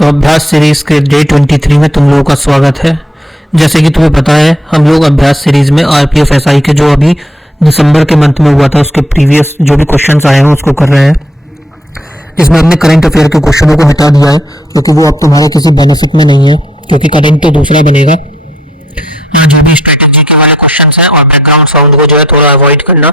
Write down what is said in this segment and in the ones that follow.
तो अभ्यास सीरीज के डे 23 में तुम लोगों का स्वागत है। जैसे कि तुम्हें पता है, हम लोग अभ्यास सीरीज में आरपीएफ एसआई के जो अभी दिसंबर के मंथ में हुआ था उसके प्रीवियस जो भी क्वेश्चंस आए हैं उसको कर रहे हैं। इसमें हमने करंट अफेयर के क्वेश्चनों को हटा दिया है क्योंकि वो अब तुम्हारे किसी बेनिफिट में नहीं है, क्योंकि करंट तो दूसरा बनेगा। जो भी स्ट्रेटेजी के वाले क्वेश्चंस हैं और बैकग्राउंड साउंड को जो है थोड़ा अवॉइड करना,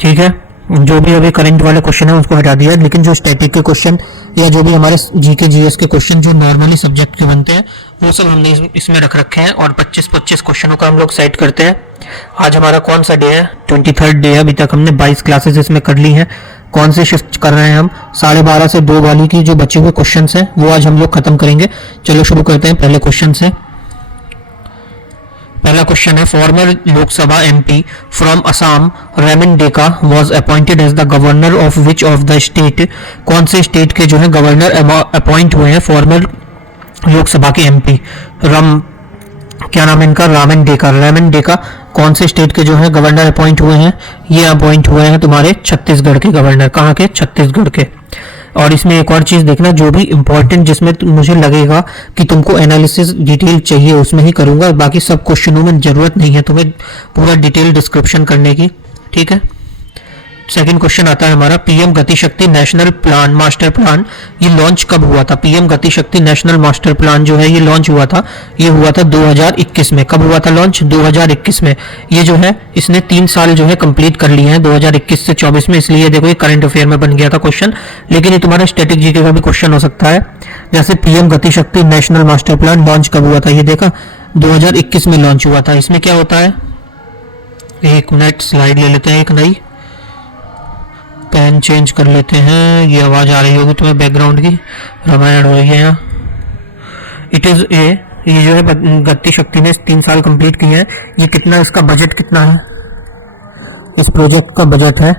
ठीक है। जो भी अभी करंट वाले क्वेश्चन है उसको हटा दिया है, लेकिन जो स्टैटिक के क्वेश्चन या जो भी हमारे जीके जीएस के क्वेश्चन जो नॉर्मली सब्जेक्ट के बनते हैं वो सब हमने इसमें रख रखे हैं और 25-25 क्वेश्चनों का हम लोग सेट करते हैं। आज हमारा कौन सा डे है? 23rd डे है। अभी तक हमने 22 क्लासेस इसमें कर ली हैं। कौन से शिफ्ट कर रहे हैं हम? 12:30 से 2 वाली की जो बचे हुए क्वेश्चन हैं वो आज हम लोग खत्म करेंगे। चलो शुरू करते हैं पहले क्वेश्चन से। पहला क्वेश्चन है, former Lok Sabha MP from Assam Ramen Deka was appointed as the governor of which of the state? कौन से स्टेट के जो है गवर्नर अपॉइंट हुए हैं फॉर्मर लोकसभा के एमपी? क्या नाम है इनका? रेमन डेका कौन से स्टेट के जो है गवर्नर अपॉइंट हुए हैं? ये अपॉइंट हुए हैं तुम्हारे छत्तीसगढ़ के गवर्नर। कहाँ के? छत्तीसगढ़ के। और इसमें एक और चीज देखना, जो भी इंपॉर्टेंट जिसमें मुझे लगेगा कि तुमको एनालिसिस डिटेल चाहिए उसमें ही करूंगा, बाकी सब क्वेश्चनों में जरूरत नहीं है तुम्हें पूरा डिटेल डिस्क्रिप्शन करने की, ठीक है। सेकंड क्वेश्चन आता है हमारा, पीएम गति शक्ति नेशनल प्लान मास्टर प्लान ये लॉन्च कब हुआ था? पीएम गति शक्ति नेशनल मास्टर प्लान जो है ये लॉन्च हुआ था, ये हुआ था 2021 में। कब हुआ था लॉन्च? 2021 में। ये जो है इसने 3 साल जो है कंप्लीट कर लिए हैं 2021 से 24 में, इसलिए देखो ये करंट अफेयर में बन गया था क्वेश्चन, लेकिन ये तुम्हारा स्टैटिक जीके का भी क्वेश्चन हो सकता है। जैसे पीएम गति शक्ति नेशनल मास्टर प्लान लॉन्च कब हुआ था? ये देखा 2021 में लॉन्च हुआ था। इसमें क्या होता है, एक मिनट स्लाइड ले लेते हैं, एक नई पेन चेंज कर लेते हैं। ये आवाज आ रही होगी तुम्हें बैकग्राउंड की, रामायण हो रही है यहाँ। इट इज ये जो है गति शक्ति ने 3 साल कंप्लीट किए हैं। ये कितना, इसका बजट कितना है? इस प्रोजेक्ट का बजट है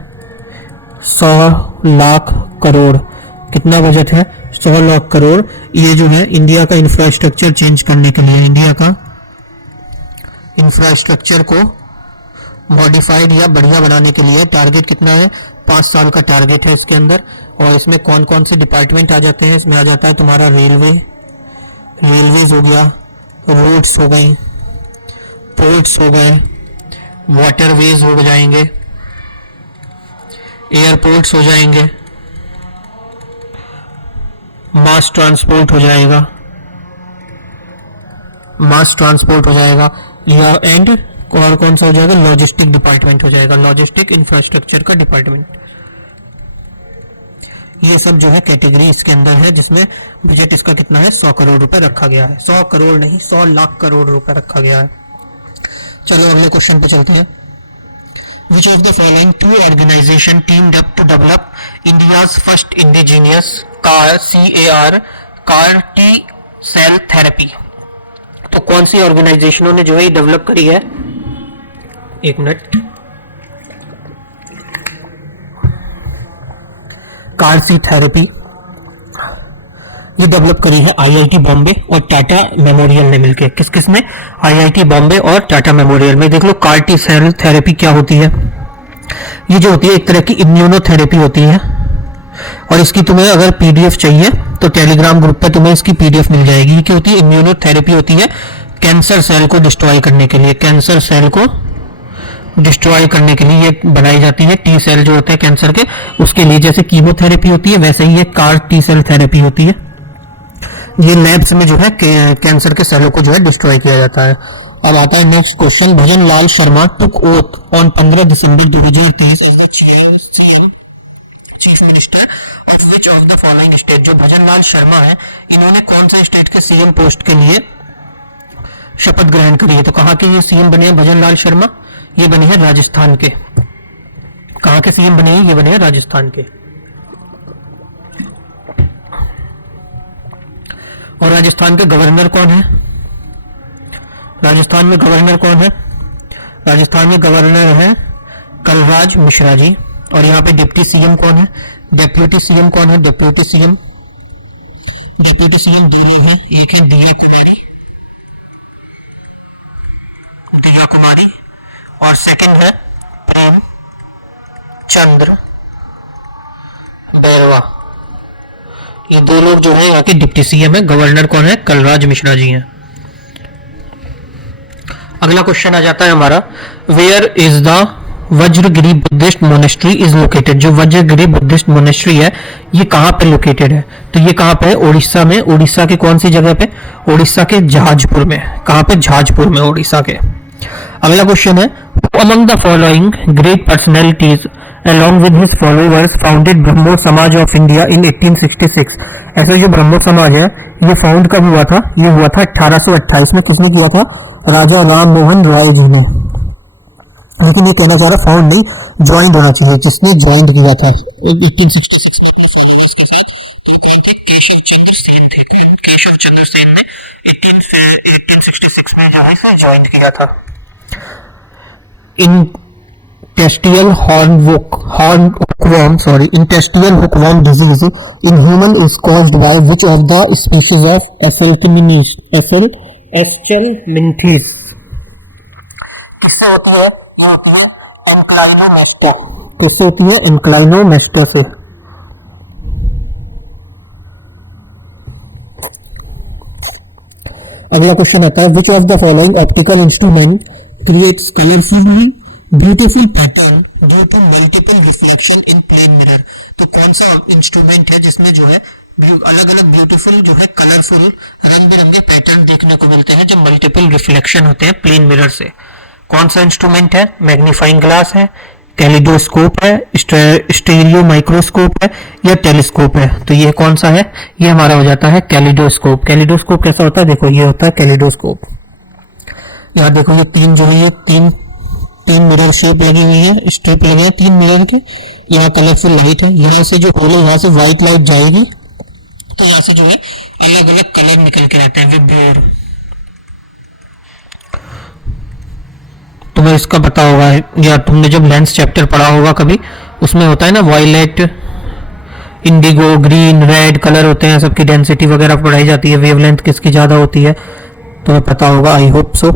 100 लाख करोड़। कितना बजट है? 100 लाख करोड़। ये जो है इंडिया का इंफ्रास्ट्रक्चर चेंज करने के लिए, इंडिया का इंफ्रास्ट्रक्चर को मॉडिफाइड या बढ़िया बनाने के लिए। टारगेट कितना है? 5 साल का टारगेट है इसके अंदर। और इसमें कौन कौन से डिपार्टमेंट आ जाते हैं? इसमें आ जाता है तुम्हारा रेलवेज हो गया, रोड्स हो गई, पोर्ट्स हो गए, वाटरवेज हो जाएंगे, एयरपोर्ट्स हो जाएंगे, मास ट्रांसपोर्ट हो जाएगा या एंड और कौन सा हो जाएगा? लॉजिस्टिक डिपार्टमेंट हो जाएगा, लॉजिस्टिक इंफ्रास्ट्रक्चर का डिपार्टमेंट। ये सब जो है कैटेगरी इसके अंदर है, जिसमें बजट इसका कितना है? 100 करोड़ रुपए रखा गया है। 100 करोड़ नहीं, 100 लाख करोड़ रुपए रखा गया है। चलो अगले क्वेश्चन पे चलते हैं। Which of the following 2 organisation teamed up to develop India's first indigenous CAR T cell therapy? तो कौन सी ऑर्गेनाइजेशनों ने जो है डेवलप करी है? एक मिनट, कार सी थेरेपी ये डेवलप करी है आईआईटी बॉम्बे और टाटा मेमोरियल ने मिलकर। किस में? आईआईटी बॉम्बे और टाटा मेमोरियल में। देख लो कार टी सेल थेरेपी क्या होती है। ये जो होती है एक तरह की इम्यूनोथेरेपी होती है, और इसकी तुम्हें अगर पीडीएफ चाहिए तो टेलीग्राम ग्रुप पे तुम्हें इसकी पीडीएफ मिल जाएगी। ये क्या होती है? इम्यूनोथेरेपी होती है कैंसर सेल को डिस्ट्रॉय करने के लिए। कैंसर सेल को डिस्ट्रॉय करने के लिए ये बनाई जाती है। टी सेल जो होते हैं कैंसर के, उसके लिए जैसे कीमोथेरेपी होती है वैसे ही ये कार टी सेल थेरेपी होती है। ये लैब्स में जो है कैंसर के सेलों को जो है डिस्ट्रॉय किया जाता है। अब आता है next question. Bhajan Lal Sharma took oath on 15 December 2023 chief minister of which of the following state? जो भजन लाल शर्मा है इन्होंने कौन सा स्टेट के सीएम पोस्ट के लिए शपथ ग्रहण करी है? तो कहाँ के ये सीएम बने हैं भजन लाल शर्मा? ये बने हैं राजस्थान के। कहाँ के सीएम बने हैं? ये बने हैं राजस्थान के। और राजस्थान के गवर्नर कौन है? राजस्थान में गवर्नर कौन है? राजस्थान में गवर्नर है कलराज मिश्रा जी। और यहाँ पे डिप्टी सीएम कौन है? डेप्यूटी सीएम कौन है? डिप्टी सीएम दोनों हैं, एक है दिया कुमारी और सेकंड है प्रेम चंद्र बैरवा। ये दो लोग जो है यहाँ के डिप्टी सीएम है। गवर्नर कौन है? कलराज मिश्रा जी हैं। अगला क्वेश्चन आ जाता है हमारा, where is the Vajragiri Buddhist monastery is located. जो वज्रगिरी बुद्धिस्ट मोनेस्ट्री है ये कहाँ पे लोकेटेड है? तो ये कहाँ पे है? उड़ीसा में। उड़ीसा के कौन सी जगह पे? उड़ीसा के जहाजपुर में। कहाँ पे? जहाजपुर में, उड़ीसा के। अगला क्वेश्चन है, among the following great personalities along with his followers founded ब्रह्मो समाज ऑफ इंडिया in 1866। ऐसे जो ब्रह्मो समाज है ये फाउंड कब हुआ था? ये हुआ था 1828 में। किसने किया था? राजा राम मोहन राय जी ने। लेकिन ये कहना चाह रहा फाउंड नहीं, ज्वाइंट होना चाहिए। किसने ज्वाइंट किया था? 1866 केशव चंद्र सेन ने 1866 में जो है ज्वाइंट किया था। Intestinal hookworm disease in human is caused by which of the species of Eschelminthis? किससे होती है? एंक्लाइनोमेस्टा। किससे होती है? एंक्लाइनोमेस्टा से। अगला क्वेश्चन आता है, which of the following optical instrument creates colorfully beautiful pattern due to multiple reflection in plane mirror. तो कौन सा इंस्ट्रूमेंट है जिसमें जो है अलग अलग ब्यूटीफुल जो है कलरफुल रंग बिरंगे पैटर्न देखने को मिलते हैं जब मल्टीपल रिफ्लेक्शन होते हैं प्लेन मिरर से? कौन सा इंस्ट्रूमेंट है? मैग्नीफाइंग ग्लास है, कैलिडोस्कोप है, स्टीरियो माइक्रोस्कोप है या टेलीस्कोप है? तो ये कौन सा है? ये हमारा हो जाता है कैलिडोस्कोप। कैलिडोस्कोप कैसा होता है? देखो ये होता है कैलिडोस्कोप। यहाँ देखो ये तीन जो है, ये तीन मिरर शेप लगी हुई है, स्ट्रिप लगे हैं 3 मिरर के। यहाँ कलरफुल लाइट है, यहाँ से जो होल है यहाँ से व्हाइट लाइट जाएगी तो यहाँ से जो है अलग अलग कलर निकल के आते हैं विब्योर। तुम्हें इसका पता होगा या तुमने जब लेंस चैप्टर पढ़ा होगा कभी, उसमें होता है ना violet, indigo, green, red colour होते हैं, सबकी डेंसिटी वगैरह पढ़ाई जाती है, वेवलेंथ किसकी ज्यादा होती है, तुम्हें पता होगा, आई होप सो।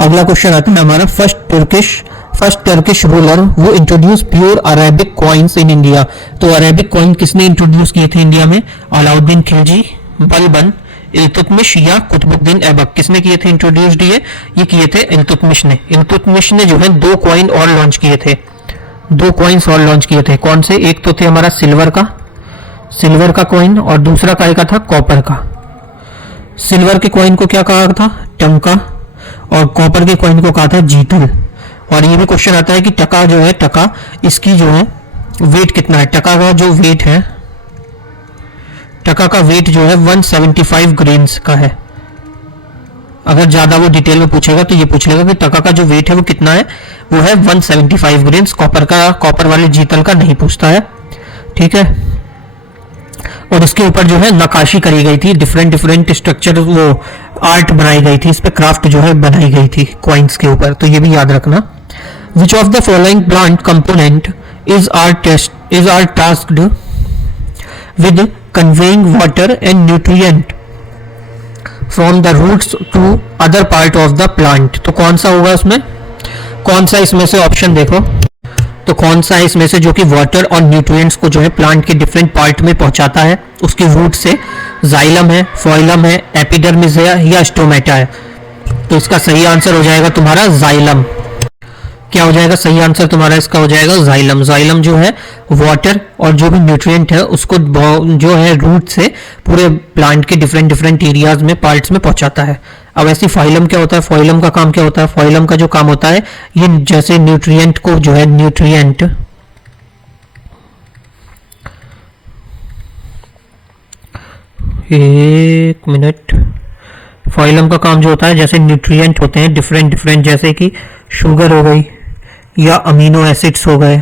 अगला क्वेश्चन आता है हमारा, फर्स्ट टर्किश रूलर वो introduce pure Arabic coins in India. तो अरेबिक कॉइन किसने इंट्रोड्यूस किए थे इंडिया में? अलाउद्दीन खिलजी, बलबन, इल्तुतमिश या कुतुबुद्दीन ऐबक। किसने किए थे इंट्रोड्यूस? ये किए थे इल्तुतमिश ने। इल्तुतमिश ने जो है 2 कॉइन और लॉन्च किए थे, 2 कॉइन्स और लॉन्च किए थे। कौन से? एक तो थे हमारा सिल्वर का कॉइन और दूसरा काय का था? कॉपर का। सिल्वर के कॉइन को क्या कहा था? टंका, और कॉपर के कॉइन को कहा था जीतल। और ये भी क्वेश्चन आता है कि टका जो है, टका इसकी जो है वेट कितना है? टका का जो वेट है, टका का वेट जो है 175 ग्रेन्स का है। अगर ज्यादा वो डिटेल में पूछेगा तो ये पूछ लेगा कि टका का जो वेट है वो कितना है, वो है 175 ग्रेन्स। कॉपर वाले जीतल का नहीं पूछता है, ठीक है। और उसके ऊपर जो है नकाशी करी गई थी, डिफरेंट स्ट्रक्चर, वो आर्ट बनाई गई थी, इस पे क्राफ्ट जो है बनाई गई थी कॉइन्स के ऊपर, तो ये भी याद रखना। Which of the following plant component is are tasked with conveying water and nutrient from the roots to other part of the plant? तो कौन सा होगा उसमें? कौन सा इसमें से ऑप्शन देखो, तो कौन सा है इसमें से जो कि वाटर और न्यूट्रिएंट्स को जो है प्लांट के डिफरेंट पार्ट में पहुंचाता है उसकी रूट से? जाइलम है, फॉइलम है, एपिडर्मिस है या स्टोमेटा है? तो इसका सही आंसर हो जाएगा तुम्हारा जाइलम। क्या हो जाएगा सही आंसर तुम्हारा? इसका हो जाएगा जाइलम। जाइलम जो है वाटर और जो भी न्यूट्रिएंट है उसको जो है रूट से पूरे प्लांट के डिफरेंट एरियाज में, पार्ट्स में पहुंचाता है। अब ऐसी फाइलम क्या होता है? फाइलम का काम क्या होता है? फाइलम का जो काम होता है ये जैसे न्यूट्रिएंट को जो है न्यूट्रिएंट एक मिनट, फाइलम का काम जो होता है जैसे न्यूट्रिएंट होते हैं डिफरेंट जैसे कि शुगर हो गई या अमीनो एसिड्स हो गए,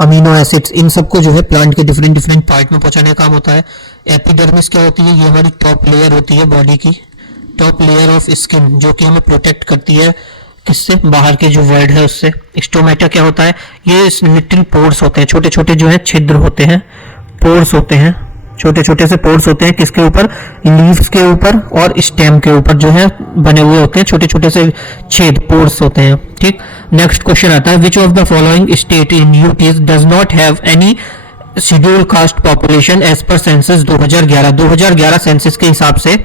अमीनो एसिड्स, इन सबको जो है प्लांट के डिफरेंट पार्ट में पहुंचाने का काम होता है। एपिडर्मिस क्या होती है? ये हमारी टॉप लेयर होती है बॉडी की, टॉप लेयर ऑफ स्किन, जो कि हमें प्रोटेक्ट करती है किससे? बाहर के जो वर्ल्ड है उससे। स्टोमेटा क्या होता है? ये लिटिल पोर्स होते हैं, छोटे छोटे जो है छिद्र होते हैं, पोर्स होते हैं, छोटे छोटे से पोर्स होते हैं किसके ऊपर? लीव्स के ऊपर और स्टेम के ऊपर जो है बने हुए होते हैं, छोटे छोटे से छेद, पोर्स होते हैं, ठीक। नेक्स्ट क्वेश्चन आता है, which of the following state in UTs does not have any schedule caste population as per census 2011 census के हिसाब से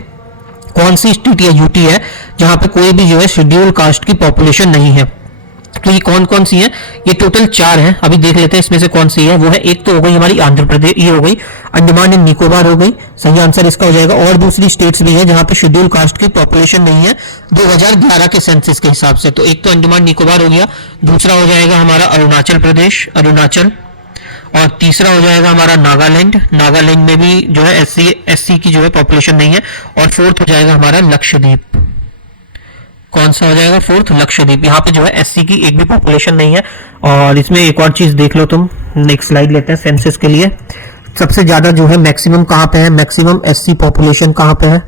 कौन सी स्टेट या यूटी है जहां पे कोई भी जो है शेड्यूल कास्ट की पॉपुलेशन नहीं है? तो ये कौन कौन सी है? ये टोटल 4 है, अभी देख लेते हैं इसमें से कौन सी है। वो है, एक तो हो गई हमारी आंध्र प्रदेश, ये हो गई अंडमान एंड निकोबार हो गई, सही आंसर इसका हो जाएगा। और दूसरी स्टेट्स भी है जहां पे शेड्यूल कास्ट की पॉपुलेशन नहीं है 2011 के सेंसस के हिसाब से। तो एक तो अंडमान निकोबार हो गया, दूसरा हो जाएगा हमारा अरुणाचल प्रदेश, अरुणाचल, और तीसरा हो जाएगा हमारा नागालैंड, नागालैंड में भी जो है एससी की जो है पॉपुलेशन नहीं है, और फोर्थ हो जाएगा हमारा लक्षद्वीप। कौन सा हो जाएगा? फोर्थ, लक्षद्वीप। यहाँ पे जो है एससी की एक भी पॉपुलेशन नहीं है। और इसमें एक और चीज देख लो तुम, नेक्स्ट स्लाइड लेते हैं सेंसस के लिए। सबसे ज्यादा जो है मैक्सिमम कहाँ पे है? मैक्सिमम एससी पॉपुलेशन कहाँ पे है?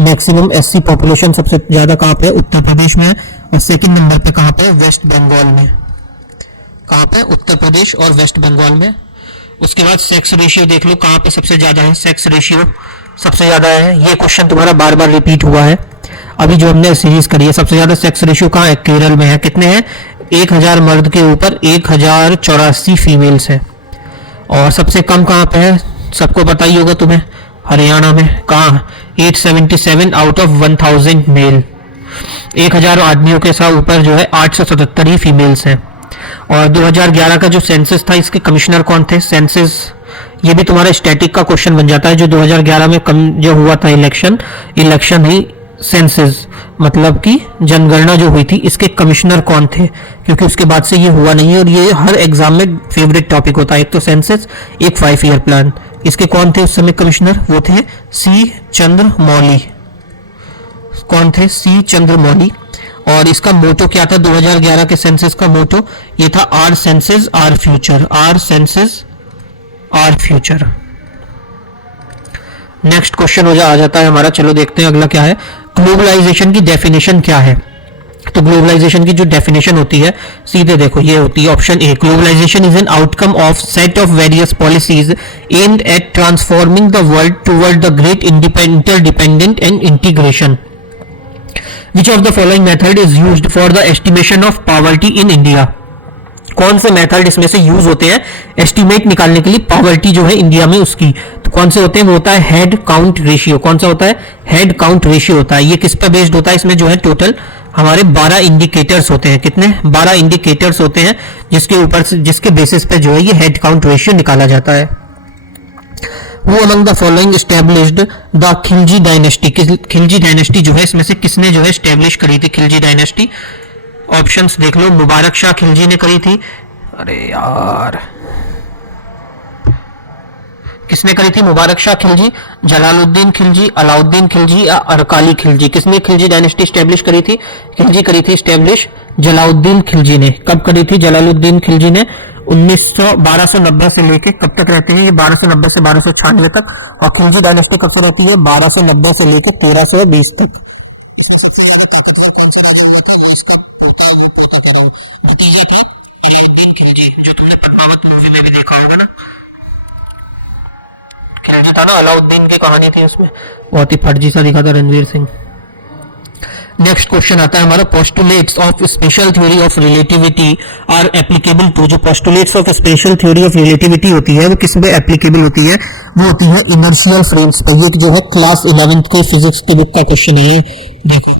मैक्सिमम एससी पॉपुलेशन सबसे ज्यादा कहाँ पे है? उत्तर प्रदेश में है। और सेकंड नंबर पे कहाँ पे है? वेस्ट बंगाल में। कहाँ पे? उत्तर प्रदेश और वेस्ट बंगाल में। उसके बाद सेक्स रेशियो देख लो कहाँ पे सबसे ज्यादा है। सेक्स रेशियो सबसे ज्यादा है, ये क्वेश्चन तुम्हारा बार बार रिपीट हुआ है अभी जो हमने सीरीज करी है। सबसे ज्यादा सेक्स रेशियो कहाँ है? केरल में है। कितने हैं? 1000 मर्द के ऊपर 1084 फीमेल्स है। और सबसे कम कहाँ पे है? सबको पता ही होगा तुम्हें, हरियाणा में। कहाँ? 877 आउट ऑफ 1000 मेल। 1000 आदमियों के साथ ऊपर जो है 877 ही फीमेल्स हैं। और 2011 का जो सेंसस था, इसके कमिश्नर कौन थे? सेंसस, ये भी तुम्हारा स्टैटिक का क्वेश्चन बन जाता है। जो 2011 में जो हुआ था इलेक्शन ही सेंसस, मतलब कि जनगणना जो हुई थी, इसके कमिश्नर कौन थे? क्योंकि उसके बाद से ये हुआ नहीं है, और ये हर एग्जाम में फेवरेट टॉपिक होता है। एक तो सेंसस, एक 5 ईयर प्लान। इसके कौन थे उस समय कमिश्नर? वो थे सी चंद्रमौली। कौन थे? सी चंद्रमौली। और इसका मोटो क्या था 2011 के सेंसस का? मोटो ये था, our census our future. Our census our future. Next question आ जाता है हमारा। चलो देखते हैं अगला क्या है। ग्लोबलाइजेशन की डेफिनेशन क्या है? तो ग्लोबलाइजेशन की जो डेफिनेशन होती है, सीधे देखो, ये होती है option A, globalisation is an outcome of set of various policies aimed at transforming the world toward the great interdependent and integration. Which of the following method is used for the estimation of poverty in India? कौन से method इसमें से use होते हैं estimate निकालने के लिए poverty जो है इंडिया में उसकी? तो कौन से होते हैं? वो होता है हेड काउंट रेशियो। कौन सा होता है? हेड काउंट रेशियो होता है। ये किस पर बेस्ड होता है? इसमें जो है टोटल हमारे 12 इंडिकेटर्स होते हैं। कितने? 12 इंडिकेटर्स होते हैं, जिसके ऊपर से, जिसके बेसिस पे जो है ये हेड काउंट रेशियो निकाला जाता है। Who among the following established the Khilji dynasty? Khilji dynasty जो है इसमें से किसने जो है स्टैब्लिश करी थी खिलजी डायनेस्टी? ऑप्शंस देख लो। मुबारक शाह खिलजी ने करी थी। अरे यार, किसने करी थी? मुबारक शाह खिलजी, जलालुद्दीन खिलजी, अलाउद्दीन खिलजी या अरकाली खिलजी? किसने खिलजी डायनेस्टी स्टैब्लिश करी थी? खिलजी करी थी स्टैब्लिश जलालुद्दीन खिलजी ने। कब करी थी जलालुद्दीन खिलजी ने? 1290 से लेके कब तक रहते हैं ये? 1290 से 1296 तक। और खिलजी डायनेस्टी कब से रहती है? 1290 से लेकर 1320 तक। खिलजी था ना, अलाउद्दीन की कहानी थी उसमें, बहुत ही फर्जी सा दिखा था रणवीर सिंह। नेक्स्ट क्वेश्चन आता है हमारा, postulates of special theory of relativity are applicable to. जो postulates of special theory of relativity होती है वो किस में एप्लीकेबल होती है? वो होती है इनर्शियल फ्रेम्स पे। ये जो है क्लास 11th के फिजिक्स की बुक का क्वेश्चन है। देखो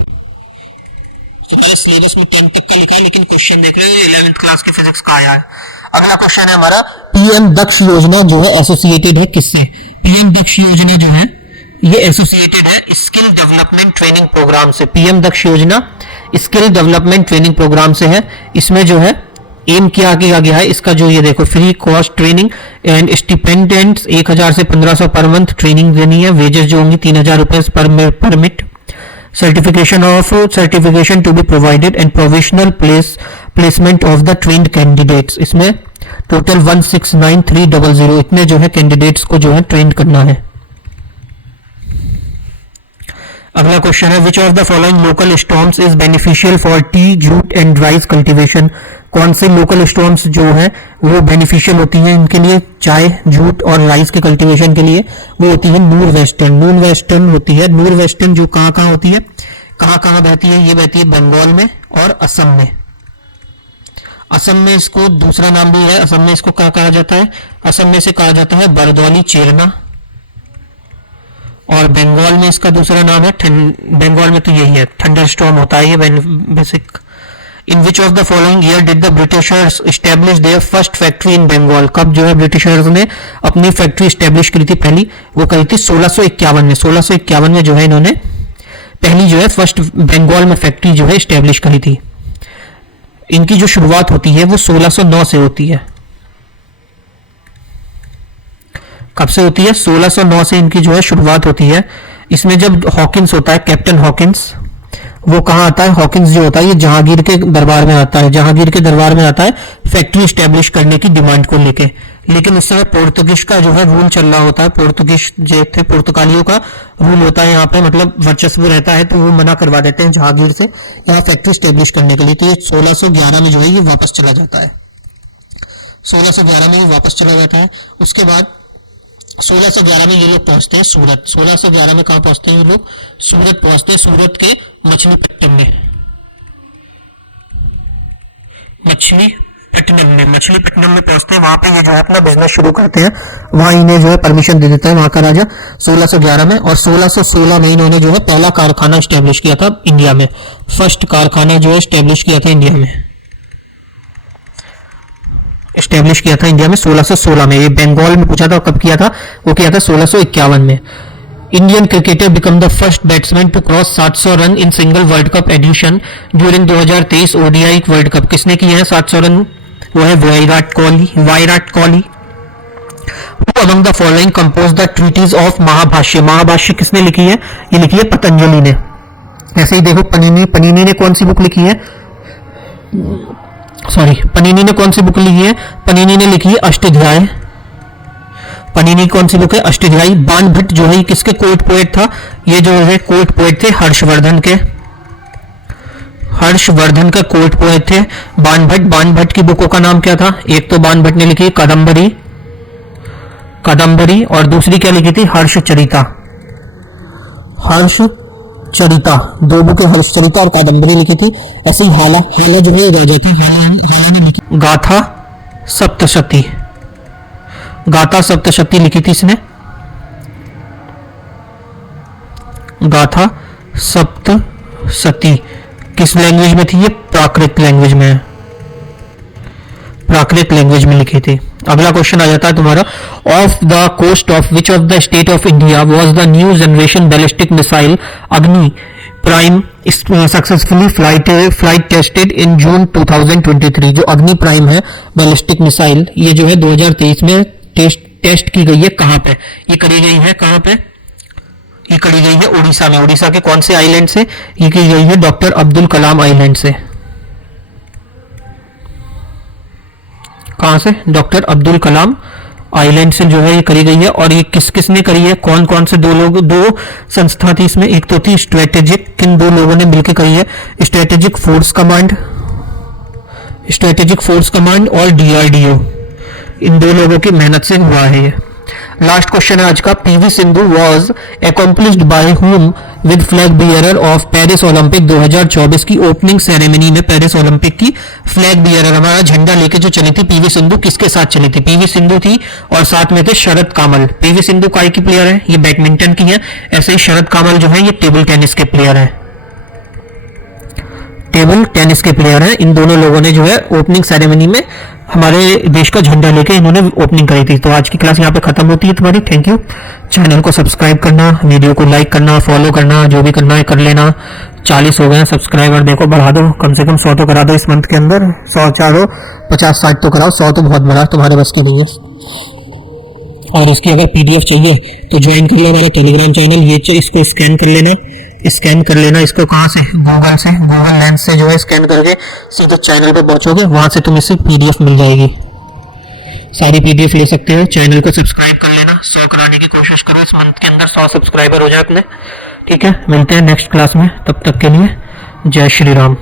सिलेबस में 10 तक का लिखा है, लेकिन क्वेश्चन देख रहे हैं 11th क्लास की फिजिक्स का आया है। अगला क्वेश्चन है हमारा, पीएम दक्ष योजना जो है एसोसिएटेड है किससे? पीएम दक्ष योजना जो है ये एसोसिएटेड है स्किल डेवलपमेंट ट्रेनिंग प्रोग्राम से। पीएम दक्ष योजना स्किल डेवलपमेंट ट्रेनिंग प्रोग्राम से है। इसमें जो है एम किया गया है इसका, जो ये देखो, फ्री कॉस्ट ट्रेनिंग एंड स्टिपेंडेंट्स 1000 से 1500 पर मंथ ट्रेनिंग देनी है। वेजेस जो होंगी 3000 रुपए पर मिट। Certification to be provided and provisional placement of the trained candidates. इसमें टोटल 169300 इतने जो है कैंडिडेट्स को जो है ट्रेंड करना है। अगला क्वेश्चन है, which of the following local storms is beneficial for T, jute and rice cultivation? कौन से लोकल स्टॉर्म्स जो है वो बेनिफिशियल होती हैं इनके लिए, चाय, जूट और राइस के कल्टीवेशन के लिए? वो होती है नूर वेस्टर्न। नूर वेस्टर्न होती है। नूर वेस्टर्न जो कहाँ होती है, कहाँ बहती है? ये बहती है बंगाल में और असम में। असम में इसको दूसरा नाम भी है, असम में इसको क्या कहा जाता है, असम में से कहा जाता है बरदौली चेरना। और बंगाल में इसका दूसरा नाम है बंगाल में तो यही है, थंडर स्टॉर्म होता है ये basic. In which of the following year did the Britishers establish their first factory in Bengal? कब जो है ब्रिटिशर्स ने अपनी फैक्ट्री एस्टेब्लिश करी थी पहली? वो करी थी 1651 में। 1651 में जो है इन्होंने पहली जो है फर्स्ट बंगाल में फैक्ट्री जो है एस्टेब्लिश करी थी। इनकी जो शुरुआत होती है वो 1609 से होती है। कब से होती है? 1609 से इनकी जो है शुरुआत होती है। इसमें जब हॉकिंस होता है, कैप्टन हॉकिंस, वो कहाँ आता है? हॉकिंस जो होता है ये जहांगीर के दरबार में आता है। जहांगीर के दरबार में आता है फैक्ट्री स्टैब्लिश करने की डिमांड को लेके। लेकिन उस समय पोर्तुगीज का जो है रूल चल रहा होता है, पोर्तुगीज जो थे पुर्तगालियों का रूल होता है यहाँ पे, मतलब वर्चस्व रहता है, तो वो मना करवा देते हैं जहांगीर से यहाँ फैक्ट्री स्टैब्लिश करने के लिए। तो ये 1611 में जो है ये वापस चला जाता है, 1611 में ये वापस चला जाता है। उसके बाद 1611 में ये लोग पहुंचते हैं सूरत। 1611 में कहां पहुंचते हैं ये लोग? सूरत पहुंचते हैं, सूरत के मछलीपट्टनम में। मछलीपट्टनम में पहुंचते हैं। वहां पे ये जो है अपना बिजनेस शुरू करते हैं। वहां इन्हें जो है परमिशन दे देता है वहां का राजा 1611 में। और 1616 में इन्होंने जो है पहला कारखाना स्टैब्लिश किया था इंडिया में। फर्स्ट कारखाना जो है स्टैब्लिश किया था इंडिया में, स्टैब्लिश किया था इंडिया में 1616 में। ये बंगाल में पूछा था कब किया था, वो किया था 1651 में। Indian cricketer become the first batsman to cross 700 run in single world cup edition during 2023 ODI world cup. किसने किए हैं 700 रन? वो है Virat Kohli. Who among the following composed the treatise of Mahabhashya? Mahabhashya किसने लिखी है? ये लिखी है पतंजलि ने। ऐसे ही देखो पनीनी ने कौन सी बुक लिखी है? पनीनी ने कौन सी बुक लिखी है? पनीनी ने लिखी है अष्टाध्याय। पनीनी कौन सी बुक है? अष्टाध्यायी। बाणभट्ट जो है किसके कोर्ट पोएट था? ये जो है कोर्ट पोएट थे हर्षवर्धन के कोर्ट पोएट थे बाणभट्ट की बुकों का नाम क्या था? एक तो बाणभट्ट ने लिखी कादम्बरी और दूसरी क्या लिखी थी? हर्षचरिता। दो बुकें हर्षचरिता और कादम्बरी लिखी थी। ऐसे ही हाला जो है राजा था, हाला ने लिखी गाथा सप्तशती लिखी थी इसने। गाथा सप्तशती किस लैंग्वेज में थी? ये प्राकृत लैंग्वेज में लिखी थी। अगला क्वेश्चन आ जाता है तुम्हारा, off the coast of which of the state of India was the new generation ballistic missile Agni prime successfully flight tested in June 2023? जो अग्नि प्राइम है बैलिस्टिक मिसाइल, ये जो है 2023 में टेस्ट की गई है। कहां पे ये करी गई है? कहां पे ये करी गई है? उड़ीसा में। उड़ीसा के कौन से आइलैंड से ये की गई है? डॉक्टर अब्दुल कलाम आइलैंड से। कहां से? डॉक्टर अब्दुल कलाम आइलैंड से जो है ये करी गई है। और ये किसने करी है? कौन से दो संस्था थी इसमें? एक तो थी स्ट्रेटेजिक, किन दो लोगों ने मिलकर करी है? स्ट्रेटेजिक फोर्स कमांड और डीआरडीओ, इन दो लोगों की मेहनत से हुआ है ये। लास्ट क्वेश्चन है आज का, PV Sindhu was accomplished by whom with flag bearer of Paris Olympic 2024 की ओपनिंग सेरेमनी में। पेरिस ओलंपिक की फ्लैग बियरर, हमारा झंडा लेके जो चली थी पीवी सिंधु, किसके साथ चली थी? पीवी सिंधु थी और साथ में थे शरद कामल। पीवी सिंधु काय की प्लेयर है? ये बैडमिंटन की है। ऐसे ही शरद कामल जो है ये टेबल टेनिस के प्लेयर है। इन दोनों लोगों ने जो है ओपनिंग सेरेमनी में हमारे देश का झंडा लेके इन्होंने ओपनिंग करी थी। तो आज की क्लास यहाँ पे खत्म होती है तुम्हारी। Thank you. चैनल को सब्सक्राइब करना, वीडियो को लाइक करना, फॉलो करना, जो भी करना है कर लेना। 40 हो गए सब्सक्राइबर, देखो बढ़ा दो, कम से कम 100 तो करा दो इस मंथ के अंदर। 100 चाहो 50-60 तो कराओ, 100 तो बहुत बड़ा तुम्हारे बस की नहीं है। और इसकी अगर पीडीएफ चाहिए तो ज्वाइन कर लो हमारा टेलीग्राम चैनल। ये इसको स्कैन कर लेना। इसको कहाँ से? गूगल लेंस से जो है स्कैन करके सीधे चैनल पे पहुंचोगे, वहां से तुम्हें सिर्फ पीडीएफ मिल जाएगी। सारी पीडीएफ ले सकते हो। चैनल को सब्सक्राइब कर लेना। 100 कराने की कोशिश करो इस मंथ के अंदर, 100 सब्सक्राइबर हो जाए अपने। ठीक है, मिलते हैं नेक्स्ट क्लास में, तब तक के लिए जय श्री राम।